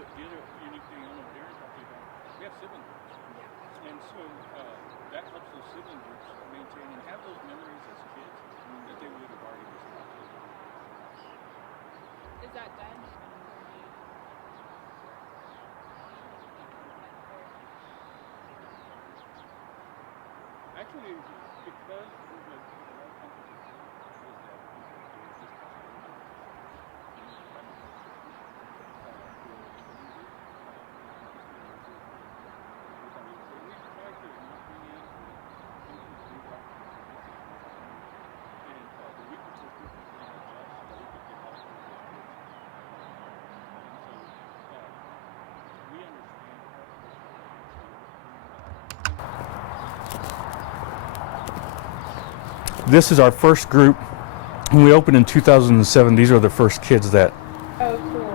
But the other unique thing, I don't know what Aaron's talking about, we have sibling groups. And so that helps those sibling groups maintain and have those memories as kids that they would have already missed out. Is that done? Actually, because there's a lot of consequences, is that this is our first group. When we opened in 2007, these are the first kids that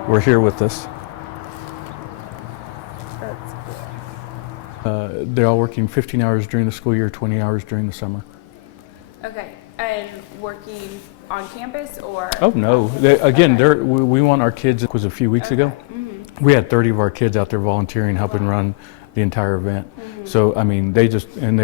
were here with us. That's cool. They're all working 15 hours during the school year, 20 hours during the summer. Okay, and working on campus or? Oh no! We want our kids. It was a few weeks ago. We had 30 of our kids out there volunteering, helping run the entire event. So I mean, they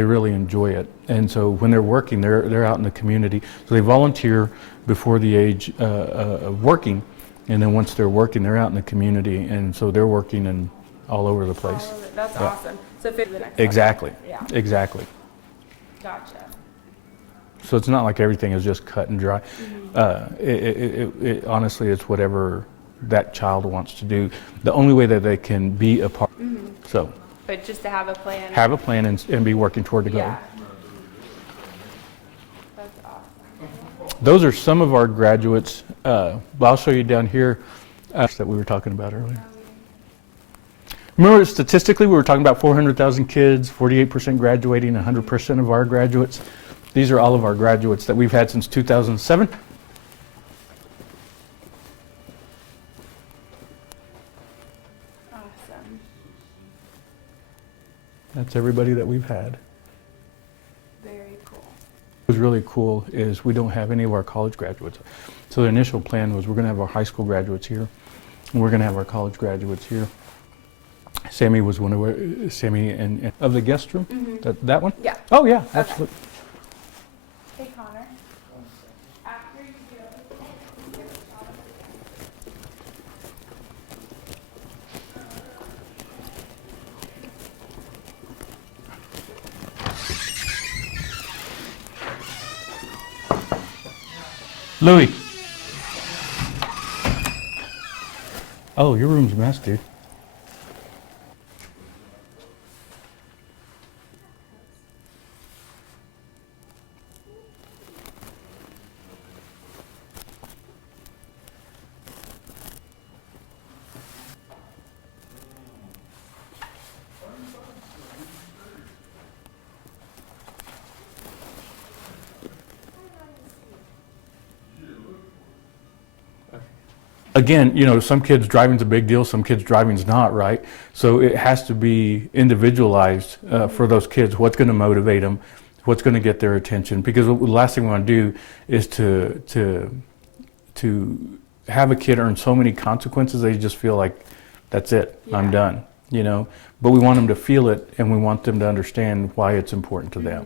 really enjoy it. And so when they're working, they're out in the community. So they volunteer before the age of working, and then once they're working, they're out in the community, and so they're working and all over the place. That's awesome. So fit the next Exactly. level. Yeah. Exactly. Gotcha. So it's not like everything is just cut and dry. Honestly, it's whatever that child wants to do. The only way that they can be a part. So. But just to have a plan. Have a plan and be working toward the goal. Yeah. That's awesome. Those are some of our graduates. I'll show you down here that we were talking about earlier. Remember, statistically, we were talking about 400,000 kids, 48% graduating, 100% of our graduates. These are all of our graduates that we've had since 2007. Awesome. That's everybody that we've had. Very cool. What's really cool is we don't have any of our college graduates. So the initial plan was we're going to have our high school graduates here, and we're going to have our college graduates here. Sammy was one of our, and of the guest room. That one? Yeah. Oh yeah, Okay. absolutely. Hey Connor. After you go. Louis. Oh, your room's a mess, dude. Again, you know, some kids driving's a big deal, some kids driving's not, right? So it has to be individualized for those kids. What's going to motivate them? What's going to get their attention? Because the last thing we want to do is to have a kid earn so many consequences they just feel like that's it, I'm done, you know. But we want them to feel it, and we want them to understand why it's important to them.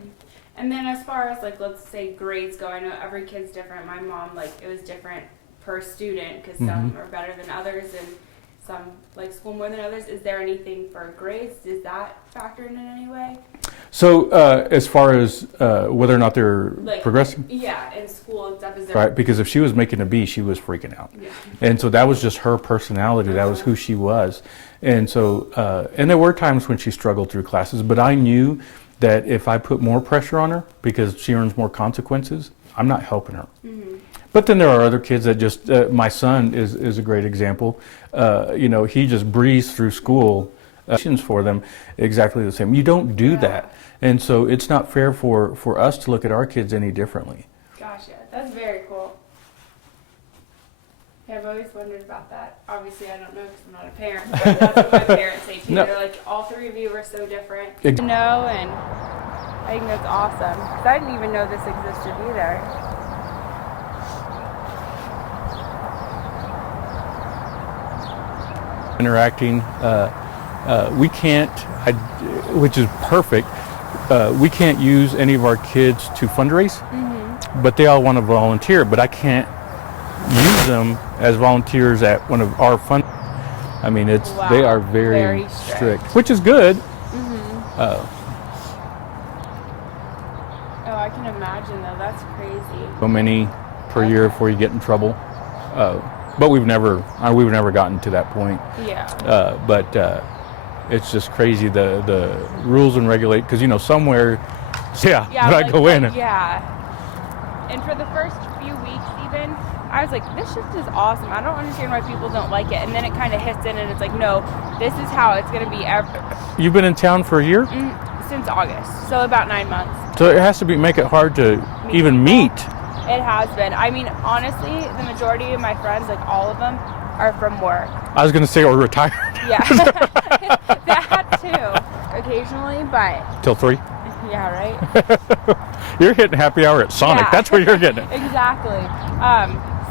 And then as far as like, let's say grades go, I know every kid's different. My mom, like, it was different per student because some are better than others and some like school more than others. Is there anything for grades? Is that factored in any way? So as far as whether or not they're like, progressing? Yeah, in school and stuff. Is there? Right, because if she was making a B, she was freaking out. Yeah. And so that was just her personality. That was who she was. And so, and there were times when she struggled through classes, but I knew that if I put more pressure on her because she earns more consequences, I'm not helping her. But then there are other kids that just, my son is a great example. You know, he just breezed through school. For them exactly the same. You don't do that. And so it's not fair for us to look at our kids any differently. Gotcha. That's very cool. Yeah, I've always wondered about that. Obviously, I don't know because I'm not a parent, but that's what my parents say too. No. They're like, all three of you are so different. Ex- No, and I think that's awesome. Because I didn't even know this existed either. interacting. We can't, which is perfect. We can't use any of our kids to fundraise, but they all want to volunteer. But I can't use them as volunteers at one of our fund. I mean, it's they are very strict, which is good. Oh, I can imagine though. That's crazy. So many per year before you get in trouble. But we've never gotten to that point. Yeah. But it's just crazy the rules and regulate, because you know somewhere, yeah, I go in. Yeah. And for the first few weeks, even I was like, this shift is awesome. I don't understand why people don't like it. And then it kind of hits in, and it's like, no, this is how it's going to be ever. You've been in town for a year? Since August, so about 9 months. So it has to make it hard to even meet. It has been. I mean, honestly, the majority of my friends, like all of them, are from work. I was going to say, or retired. Yeah, that too, occasionally, but. Till 3? Yeah, right? You're hitting happy hour at Sonic. Yeah. That's where you're getting it. Exactly.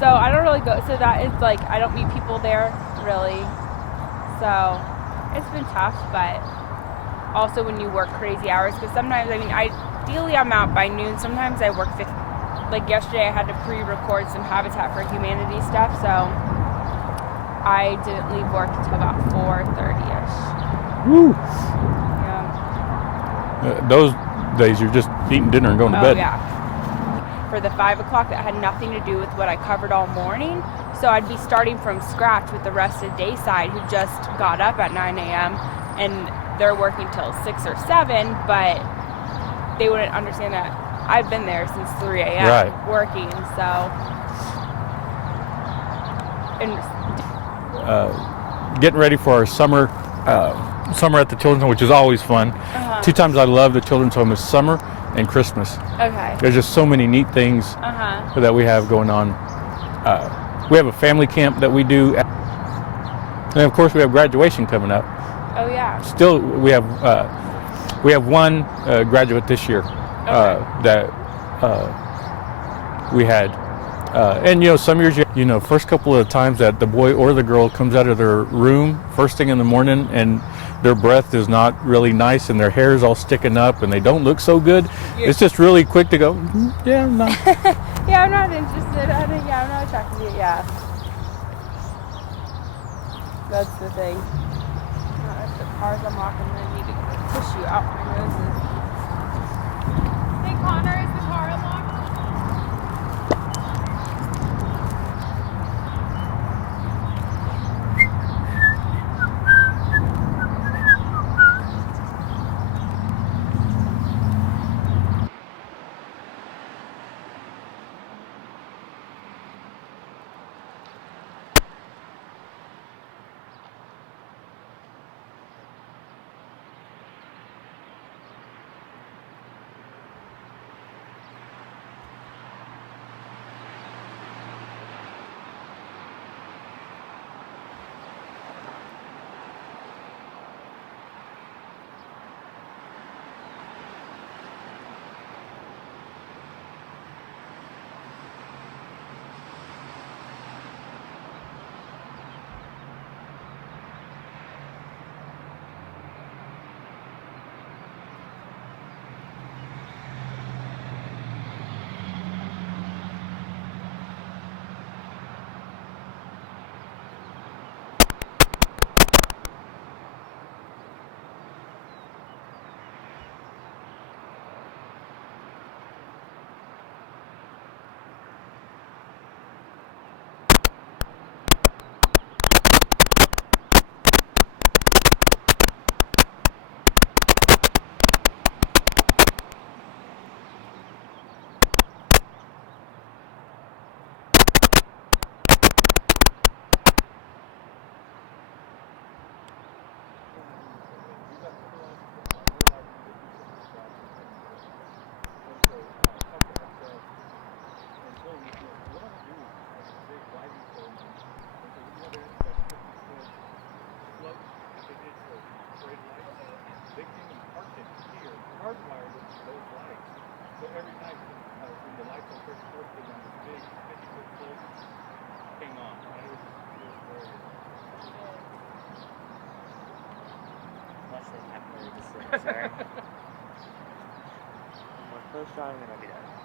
So I don't really go, so that is like, I don't meet people there, really. So it's been tough, but also when you work crazy hours, because sometimes, I mean, ideally I'm out by noon. Sometimes I work 50. Like yesterday I had to pre-record some Habitat for Humanity stuff, so I didn't leave work until about 4:30ish. Woo. Yeah. Those days you're just eating dinner and going to bed. Oh yeah. For the 5 o'clock, that had nothing to do with what I covered all morning, so I'd be starting from scratch with the rest of Dayside, who just got up at 9 a.m. and they're working till 6 or 7, but they wouldn't understand that I've been there since 3 a.m. working, so. And getting ready for our summer at the children's home, which is always fun. 2 times I love the children's home is summer and Christmas. Okay. There's just so many neat things that we have going on. We have a family camp that we do, and of course we have graduation coming up. Oh yeah. Still, we have one graduate this year that we had. And you know, some years, you know, first couple of times that the boy or the girl comes out of their room first thing in the morning and their breath is not really nice and their hair is all sticking up and they don't look so good. It's just really quick to go, yeah, no. Yeah, I'm not interested. I'm not attracted to you. Yeah. That's the thing. If the car's unlocked, I'm going to need to get the tissue out my noses. Hey, Connor, is the car unlocked? Sorry. One more close shot and then I'll be done.